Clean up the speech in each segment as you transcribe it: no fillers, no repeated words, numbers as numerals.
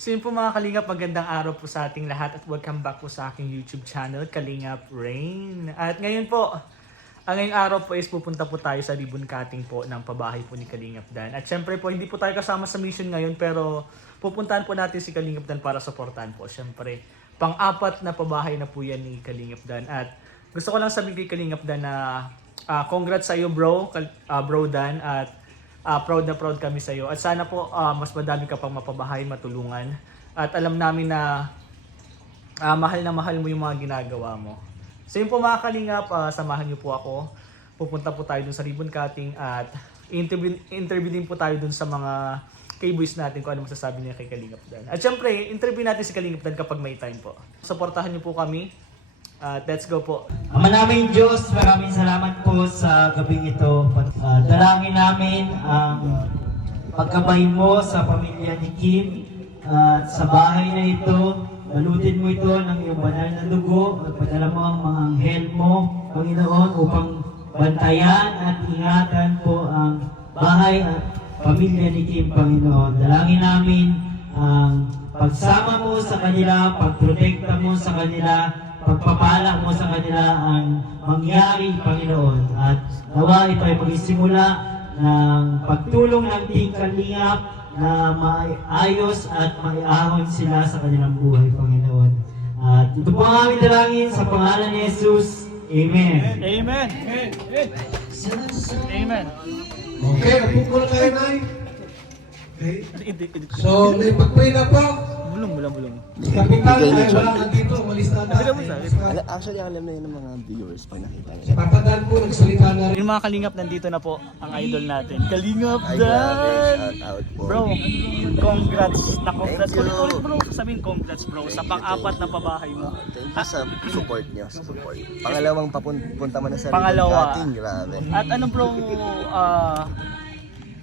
So yun po mga Kalingap, magandang araw po sa ating lahat at welcome back po sa aking YouTube channel, Kalingap Rain. At ngayon po, ang ngayong araw po is pupunta po tayo sa ribbon cutting po ng pabahay po ni Kalingap Dan. At syempre po, hindi po tayo kasama sa mission ngayon pero pupuntahan po natin si Kalingap Dan para supportahan po. Syempre, pang-apat na pabahay na po yan ni Kalingap Dan. At gusto ko lang sabihin kay Kalingap Dan na congrats sa iyo bro, bro Dan, at proud na proud kami sa iyo. At sana po mas madami ka pang mapabahay, matulungan. At alam namin na mahal na mahal mo yung mga ginagawa mo. So yun po mga Kalingap, samahan niyo po ako. Pupunta po tayo dun sa ribbon cutting at interview din po tayo dun sa mga K-boys natin kung ano masasabi niya kay Kalingap Dan. At syempre, interview natin si Kalingap Dan kapag may time po. Suportahan niyo po kami. Let's go po. Ama naming Diyos, maraming salamat po sa gabing ito. Dalangin namin ang pagkabay mo sa pamilya ni Kim at sa bahay na ito. Balutin mo ito ng iyong banal na dugo at padala mo ang mga anghel mo, Panginoon, upang bantayan at ingatan po ang bahay at pamilya ni Kim, Panginoon. Dalangin namin ang pagsama mo sa kanila, pagprotekta mo sa kanila, pagpapala mo sa kanila ang mangyari, Panginoon. At nawa ito ay magsisimula ng pagtulong ng Team Kalingap na maayos at maiahon sila sa kanilang buhay, Panginoon. At ito po ang aming dalangin sa pangalan ni Jesus. Amen. Amen. Amen. Okay, napupula kayo, Nay. Okay. So, may pag-pray na po. Bulong. Kapitan, ay wala nandito. Umalis na natin. Actually, alam na yun ng mga viewers pag nakita nila. Papadaan po, nagsalita na rin. Yung mga Kalingap, nandito na po ang idol natin. Kalingap Ay, grabe. Dan! Shout out po. Bro, congrats. Na-congrats. Thank you. Ulit bro, sabihin congrats bro sa pang-apat na pabahay mo. Thank you sa support nyo. Sa support. Pangalawang papunta mo na sa Pangalawa. ribbon cutting. Grabe. At ano bro,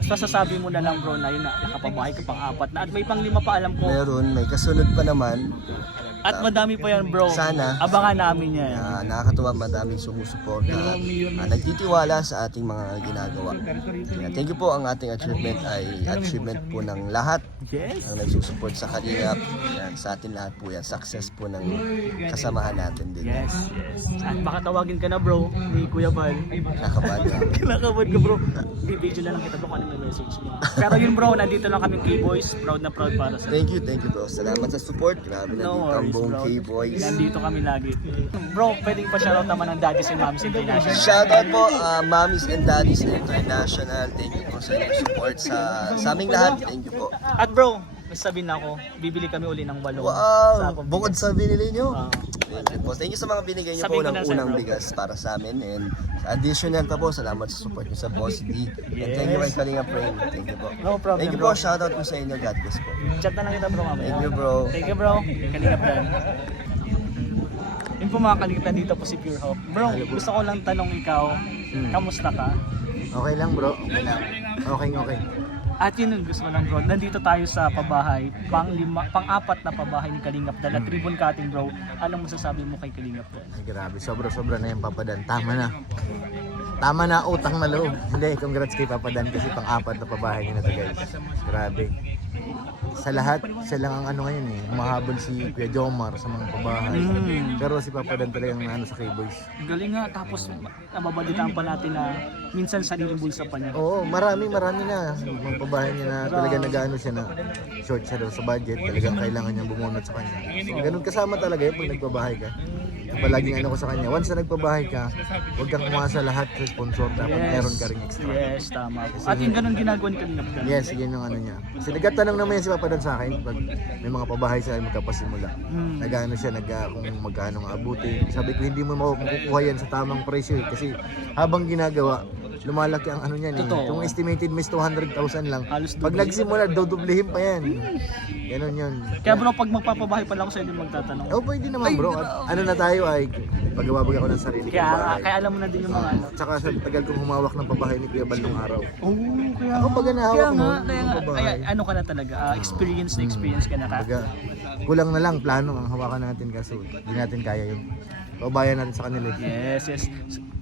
sasasabi mo na lang bro na yun na nakapabahay ka pang-apat na at may pang-5 pa alam ko. Meron, may kasunod pa naman. At madami pa yan bro. Sana. Abangan namin yan. Nakakatuwa, madaming sumusuporta. Nagtitiwala sa ating mga ginagawa. Thank you po. Ang ating achievement ay achievement po ng lahat. Yes. Ang nagsusupport sa Kalingap. Yan, sa atin lahat po yan. Success po ng kasamahan natin din. Yes. At baka tawagin ka na bro ni Kuya Bal. Nakabad. Kinakabad ka bro. Video na lang kita bro kung ano may message niya. Pero yun bro, nandito lang kami K-boys. Proud na proud para sa Thank you bro. Salamat sa support. Grabe na No dito ang worries, buong bro. K-Boys. Nandito kami lagi. Bro, pwedeng pa shoutout naman ng Daddies and Mommies International. Shoutout po, Mommies and Daddies International. Thank you po sa inyong support sa aming lahat. Thank you po. At bro, may sabihin na ako, bibili kami uli ng balong. Wow! Sa Bukod sa binili nyo. Ah. Thank you po. Thank you sa mga binigay nyo Sabihin po ko ng na sa'yo, unang bro. bigas para sa amin. And additional pa po, salamat sa support nyo sa Boss D. And thank you kay Kalingap Rain. Thank you po. No problem, Thank you bro. po. Shoutout po sa inyo. God bless po. Chat na lang kita bro mamaya. Thank you bro. Thank you bro. Kalingap Dan. Yun po mga kalingap, dito po si Pure Hope. Bro, gusto ko lang tanong ikaw, kamusta ka? Okay lang bro. Okay lang. Okay. At yun yung gusto ko lang bro, nandito tayo sa pabahay, pang-apat na pabahay ni Kalingap Dan at ribbon cutting bro. Anong masasabi mo kay Kalingap Dan? Ay, grabe, sobra-sobra na yung Papadan. Tama na. Tama na, utang na loob. Hindi, congrats kay Papadan kasi pang-apat na pabahay niya na to guys. Grabe. Sa lahat, siya lang ang ano ngayon eh. Umahabol si Kuya Jomar sa mga pabahay. Pero si Papadan talagang ano sa K-Boys. Galing nga, tapos nababalitaan pa natin na minsan sariling bulsa pa niya. Oo, marami na. Mga pabahay niya na talagang nag-ano siya na short siya daw sa budget. Talagang kailangan niya bumunot sa kanya. So, ganun kasama talaga yun pag nagpabahay ka. Palaging ano ko sa kanya, once na nagpabahay ka, huwag kang umasa lahat sa sponsor, dapat meron ka ring extra. Yes, tama. At yung ganun ginagawa ni Kalingap Dan. Yes, yun yung ano niya. Kasi nagtatanong naman yan si Papadan sa akin pag may mga pabahay sa magkapasimula. Nag-ano siya, kung magkano nga abutin. Sabi ko hindi mo makukuha yan sa tamang presyo kasi habang ginagawa, lumalaki ang ano niyan eh. Totoo. Kung estimated miss 200,000 lang, Halos pag double. nagsimula, dodoblehin pa yan. Ganun yun. Kaya bro, pag magpapabahay pa lang ako sa inyo magtatanong. Oh, pwede naman bro. At ano na tayo ay pagawabag ako ng sarili kong Kaya, bahay. kaya alam mo na din yung mga ano. Tsaka sa tagal kong humawak ng pabahay ni Kuya Bal nung araw. Oh, kaya Ako pag nahawak kaya mo, nga, kaya nga. pabahay. Kaya ano ka na talaga, experience na experience ka na ka. Baga, kulang na lang plano ang hawakan natin kaso hindi natin kaya yun. Pabayan natin sa kanila. Yes.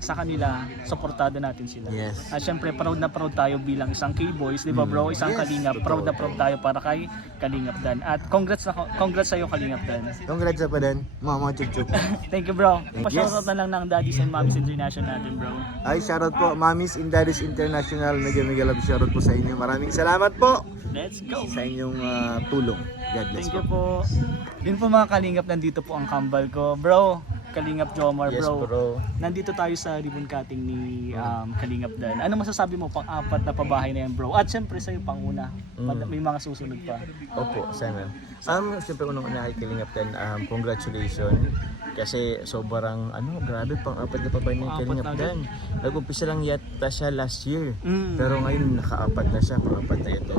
sa kanila, supportado natin sila. Yes. At syempre, proud na proud tayo bilang isang K-Boys, di ba bro? Isang Yes, Kalingap, totoo. proud na proud tayo para kay Kalingap Dan. At congrats sa'yo Kalingap Dan. Congrats sa pa din, mga chup-chup. Thank you bro. Yes. Pa-shoutout na lang ng Daddies and Mommies International natin bro. Ay, shoutout po, Mommies and Daddies International. Mega love shoutout po sa inyo. Maraming salamat po Let's go! sa inyong tulong. God bless Thank you po. po. Yun po mga Kalingap, nandito po ang kambal ko. Bro, Kalingap Jomar Yes, bro. bro. Nandito tayo sa ribbon cutting ni Kalingap Dan. Ano masasabi mo pang-apat na pabahay na yan bro? At syempre sa'yo pang-una. May mga susunod pa. Opo, sana. Siyempre unang-una kay Kalingap Dan, congratulations. Kasi sobrang, grabe, pang-apat na pabahay ni Pang-apat Kalingap na Dan. Nag-umpisa lang yata siya last year. Mm. Pero ngayon, naka-apat na siya, pang-apat na ito.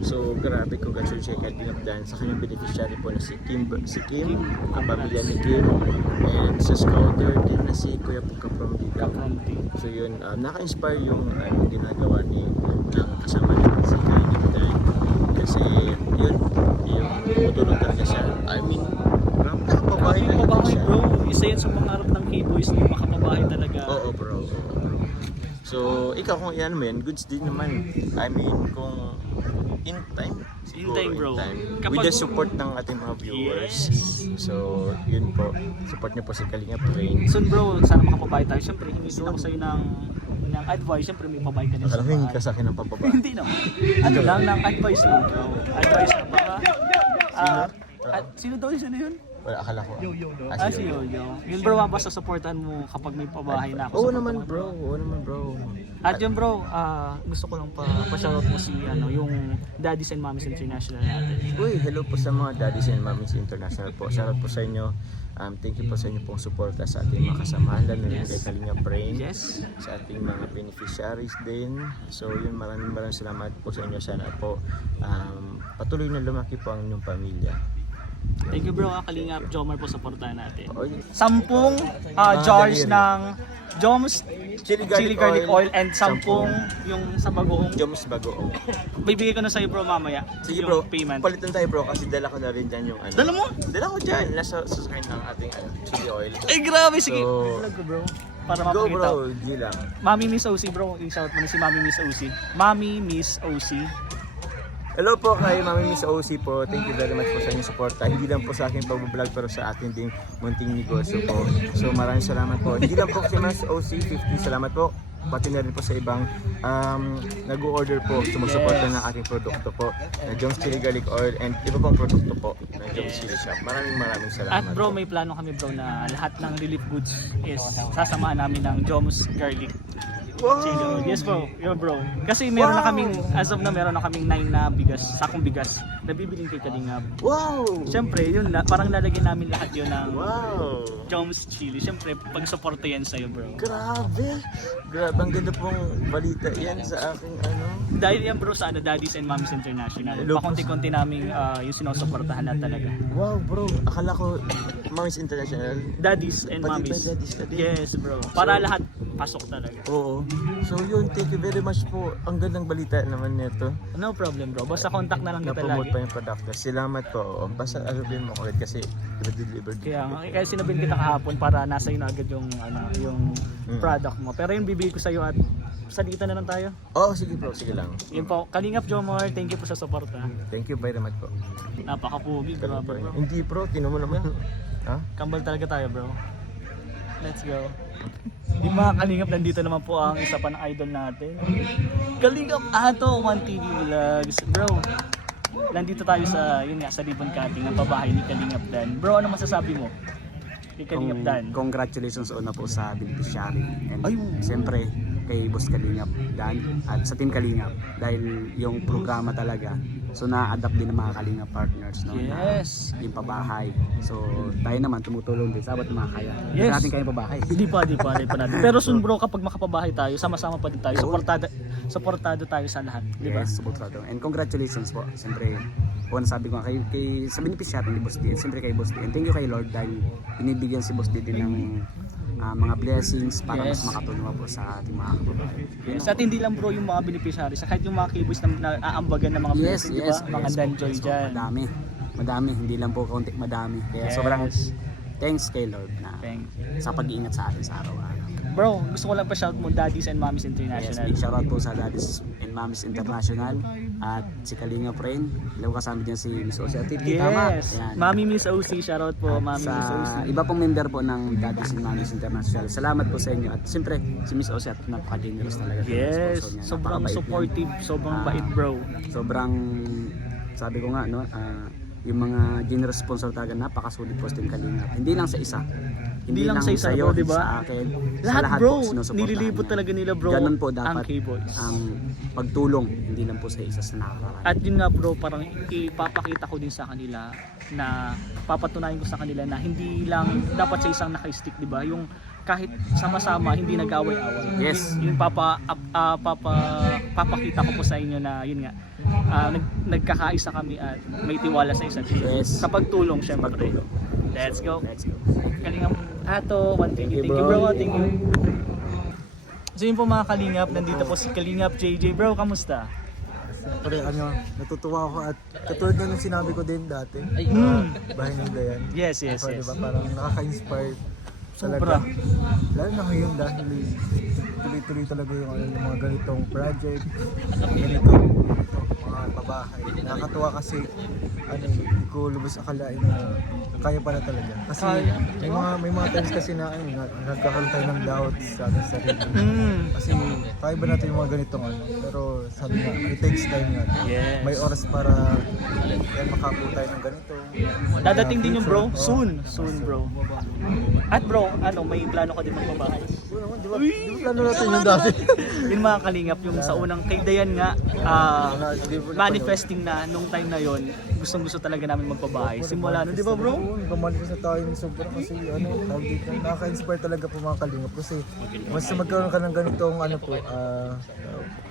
So, grabe, congratulations kay Kalingap Dan sa kanyang beneficiary po na si Kim, ang pamilya ni Kim. And sa scouter din na si Kuya Puka from Bicol. Kapronti. So yun, naka-inspire yung ginagawa ng kasama natin si Kalingap Dan. Kasi yun, yung tutulong talaga siya. I mean, nakapabahay na talaga Pabahay siya. bro. Isa yan sa pangarap ng K-Boys na makapabahay talaga. Oo bro. So, ikaw kung yan mo yan, goods din naman. I mean, kung in time, siguro time, bro. Kapag- With the support ng ating mga viewers. So, yun po. Support niyo po si Kalingap Rain. Soon bro, sana makapabahay tayo. Siyempre, hindi din ako sa'yo ng advice. Siyempre, may pabahay ka din sa Akala ko hindi bahay. ka sa akin ng papaba. Hindi naman. Ano lang, ng advice lang bro. Advice lang baka. Sino daw yun? Sino yun? Wala, akala ko. Si Yoyo. Yun bro, basta supportan mo kapag may pabahay na ako. Oo Supportan naman mo. bro, oo naman bro. At yun bro, gusto ko lang pa-shoutout mo si yung Daddies and Mommies International natin. Uy, hello po sa mga Daddies and Mommies International po. Shoutout po sa inyo. Thank you po sa inyo pong suporta sa ating mga kasamahan, lalo na kay Kalingap Rain. Yes. Sa ating mga beneficiaries din. So yun, maraming salamat po sa inyo. Sana po patuloy na lumaki po ang inyong pamilya. Thank you bro, Kalingap Jomar po supportahan natin. Oy, 10 jars daliri. ng Joms Chili Chili garlic Garlic Oil and 10 yung sa bagoong. Joms Bagoong. Bibigay ko na sa'yo bro mamaya. Sige yung bro, payment. palitan tayo bro kasi dala ko na rin dyan yung ano. Dala mo? Dala ko dyan. Nasa sasakyan ng ating chili oil. Ay grabe, sige. So, Vlog ko bro. Para Go mapakita. bro, G lang. Mami Miss OC bro, i-shout mo na si Mami Miss OC. Mami Miss OC. Hello po kay Mami Miss OC po. Thank you very much po sa inyong suporta. Hindi lang po sa aking pag-vlog pero sa ating ding munting negosyo po. So maraming salamat po. Hindi lang po si Miss OC, 50 salamat po. Pati na rin po sa ibang nag-order po, sumusuporta ng ating produkto po na Jones Chili Garlic Oil and iba pang produkto po na Jones Chili Shop. Maraming salamat. At bro, po. may plano kami bro na lahat ng relief goods is sasamahan namin ng Joms Garlic. Wow! Yes bro, yo bro. Kasi meron na kaming, as of na meron na kaming 9 na bigas, sakong bigas na bibiling kay Kalingap. Wow! Siyempre, yun na, parang lalagyan namin lahat yun ng Wow! Joms Chili. Siyempre, pag-suporta yan sa'yo bro. Grabe! Grabe, ang ganda pong balita yan sa aking ano. Dahil yan bro sa Daddies and Mommies International. Hello po. Pakunti-kunti namin yung sinusuportahan na talaga. Wow bro, akala ko Mommies International. Daddies and Pati ba Mommies. daddies ka din? Yes bro. Para lahat pasok talaga. Oo. So yun, thank you very much po. Ang gandang balita naman nito. No problem bro. Basta contact na lang kita Na-promote lagi. pa yung product. Salamat po. Basta alubin mo ulit kasi delivered. Kaya sinabihin kita kahapon para nasa iyo na agad yung yung product mo. Pero yung bibigay ko sa iyo at salitan na lang tayo. Oh, sige bro, sige lang. Yun po, Kalingap Jomar, thank you po sa suporta. Thank you very much po. Napakapugi, grabe bro. Hindi bro, tino mo naman. Ha? Kambal talaga tayo bro. Let's go. Di mga Kalingap, nandito naman po ang isa pa ng idol natin. Kalingap Ato, 1TV Vlogs. Bro, nandito tayo sa, yun nga, sa ribbon cutting ng pabahay ni Kalingap Dan. Bro, ano masasabi mo kay Kalingap Dan? Congratulations una po sa beneficiary. And Ayun. siyempre kay Boss Kalingap Dan at sa Team Kalingap dahil yung programa talaga so na-adapt din ng mga Kalingap partners no, Yes. na yung pabahay. So tayo naman tumutulong din sa abot ng mga kaya. Yes. Hindi natin kaya pabahay. Di pa natin. Pero soon bro, kapag makapabahay tayo, sama-sama pa din tayo. Suportado tayo sa lahat, di ba? Yes, suportado. And congratulations po. Siyempre, kung sabi ko nga, kay sa beneficiary ni Boss D, siyempre kay Boss D. And thank you kay Lord dahil binibigyan si Boss D din ng mga blessings para Yes. mas makatulong po sa ating mga kababayan. Yes, at hindi lang bro yung mga beneficiaries, kahit yung mga keyboys na naaambagan ng mga blessing, di ba? Mga danjoy dyan. Madami, hindi lang po kaunti, madami. Kaya Yes. sobrang thanks kay Lord na Thank sa pag-iingat sa atin sa araw-araw. bro, gusto ko lang pa shout mo Daddies and Mommies Yes, International. big shoutout po sa Daddies and Mommies International at si Kalinga Friend. Alam ko kasama dyan si Miss Osi at Titi, tama? Yes. Yan. Mami Miss OC, shoutout po, Mami Sa Miss OC. iba pong member po ng Daddies and Mommies International. Salamat po sa inyo at siyempre si Miss Osi at napaka-generous talaga. sa Yes, sponsor niya. sobrang Napakabait niya. supportive, sobrang bait bro. Sobrang sabi ko nga no, yung mga generous sponsor talaga napakasulit po sa Team Kalinga. Hindi lang sa isa. Hindi lang sa isa, sa'yo, bro, diba? Sa akin. Lahat, sa bro, po, sinusuportahan nililibot niya. talaga nila, bro, Ganun po ang dapat K-Boys. ang pagtulong, hindi lang po sa isa sa nakakarami. At yun nga bro, parang ipapakita ko din sa kanila na papatunayan ko sa kanila na hindi lang dapat sa isang naka-stick, di ba? Yung kahit sama-sama, hindi nag-away-away. Yes. Yung papakita ko po sa inyo na yun nga, nagkakaisa kami at may tiwala sa isa't isa. Yes. Sa pagtulong, syempre. Pagtulong. Let's go. Let's go. Kalingap Ato, thank you bro. Thank you. So yun po mga Kalingap, nandito po si Kalingap JJ bro, kamusta? Siyempre, natutuwa ako at katulad na nung sinabi ko din dati, bahay ng Dayan. Yes. So, diba, parang nakaka-inspire Sobra. talaga. Lalo na ngayon dahil tuloy-tuloy talaga yung mga ganitong project, ganitong mga pabahay. Nakakatuwa kasi hindi ko lubos akalain na kaya pala talaga. Kasi may mga times kasi na nagkakaroon tayo ng doubts sa ating sarili. Kasi kaya ba natin yung mga ganitong pero sabi nga, it takes time nga. Yes. May oras para makakuha tayo ng ganito. Dadating din yung bro, soon bro. At bro, may plano ka din magbabahay? Di ba plano natin yung dati? Yun mga Kalingap, yung sa unang kay Dayan nga, manifesting na nung time na yon, gustong gusto talaga namin magbabahay. Simula nun, di ba bro? Gumalis na tayo sobra kasi tawag dito, nakaka-inspire talaga po mga Kalingap kasi mas magkaroon ka ng ganitong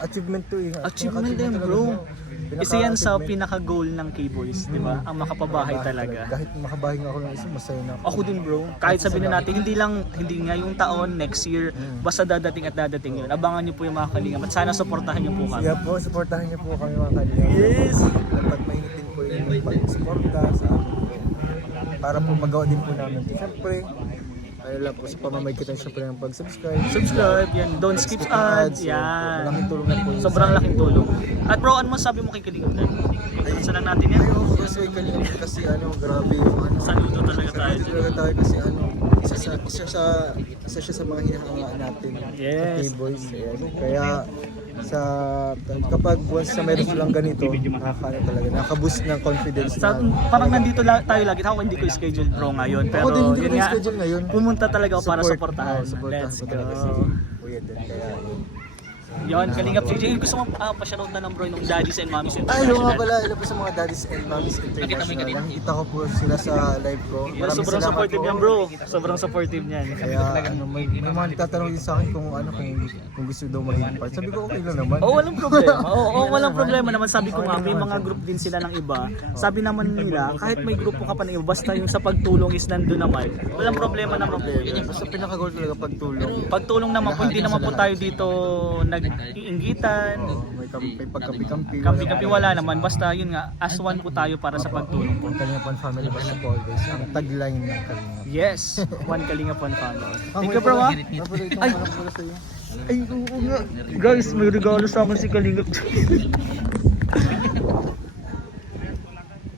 achievement to eh. Achievement din bro. Isa yan sa pinaka-goal ng K-Boys, di ba? Ang makapabahay talaga. Kahit makabahay nga ako ng isa, masaya na Ako din bro, kahit sabihin na natin, hindi ngayong taon, next year, basta dadating at dadating yun. Abangan niyo po yung mga Kalingap at sana supportahan niyo po kami. Kaya po, supportahan niyo po kami mga Kalingap. Yes! Dapat mainitin po yung pag-suporta sa amin po. Para po magawa din po namin. Siyempre, lang po sa pamamagitan siyempre ng Subscribe, yan. Don't skip ads, yan. Malaking tulong na po yun. Sobrang laking tulong. At bro, ano masabi mo kay Kalingap? Isa lang natin yan. Ayun, kasi Kalingap kasi grabe yung Saludo talaga tayo. Talaga tayo kasi isa siya sa mga hinahangaan natin. Yes. K-Boys. Kaya kapag once na meron silang ganito, nakaka-boost ng confidence Parang nandito tayo lagi. Ako hindi ko schedule bro ngayon. Pero hindi yun ko nga, schedule ngayon. pumunta talaga ako para supportahan. Let's Supportahan ko go. talaga si Kuya din. Kaya Yun, Kalingap JJ. Gusto mo pa-shoutout na ng bro yung Daddies and Mommies yung International. nga pala, ilo po sa mga Daddies and Mommies International. Nakikita ko po sila sa live ko. Yeah, sobrang supportive yan bro. Sobrang supportive niyan. Kaya may mga nagtatanong din sa akin kung gusto daw maging part. Sabi ko okay lang naman. Walang problema. Walang problema naman. Sabi ko nga, may mga group din sila ng iba. Sabi naman nila, kahit may grupo ka pa ng iba, basta yung sa pagtulong is nandun naman. Walang problema na problema. Basta pinaka-goal talaga pagtulong. Pagtulong naman po, hindi naman po tayo dito nag-iinggitan. May pagkampi-kampi. Kampi-kampi wala naman. Basta yun nga, as one po tayo para sa pagtulong po. Kalingap One Family basta po always. Ang tagline ng Kalingap. Yes, one Kalingap, one family. Thank you bro ha. Ay, ay oo nga. Guys, may regalo sa akin si Kalingap.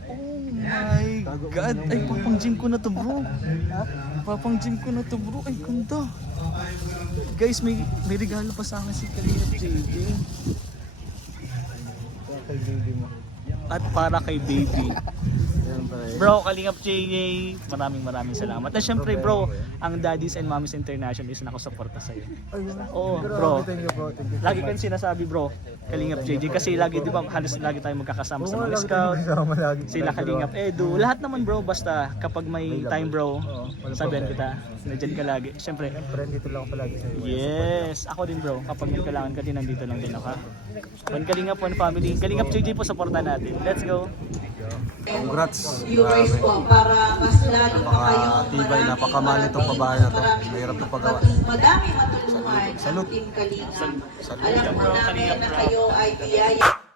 Oh my God. Ay, papang-gym ko na to bro. Papang-gym ko na to bro. Ay, ganda. Guys, may regalo pa sa akin si Kalingap JJ. Kay baby mo. At para kay baby. Yan pa eh. Bro, Kalingap JJ, maraming salamat. At syempre bro, ang Daddies and Mommies International is nakasuporta sa'yo. Oo, bro. Thank you po. Thank you. Lagi kang sinasabi bro, Kalingap JJ, kasi lagi di ba halos lagi tayo magkakasama sa mga scout. Sila Kalingap Edu, lahat naman bro, basta kapag may time bro, sabihan kita, nandiyan ka lagi. Syempre, Friend, dito lang ako palagi sa iyo. yes, ako din bro, kapag may kailangan ka din, nandito lang din ako. One Kalingap, one family. Kalingap JJ po, supportan natin. Let's go! Congrats. viewers po para mas lalo pa kayong Napakatibay, napakamahal itong pabahay na to. Mahirap itong pagawa. madami matulungan Salute. ng Team Kalingap. Salute. Alam po namin na kayo ay biyaya.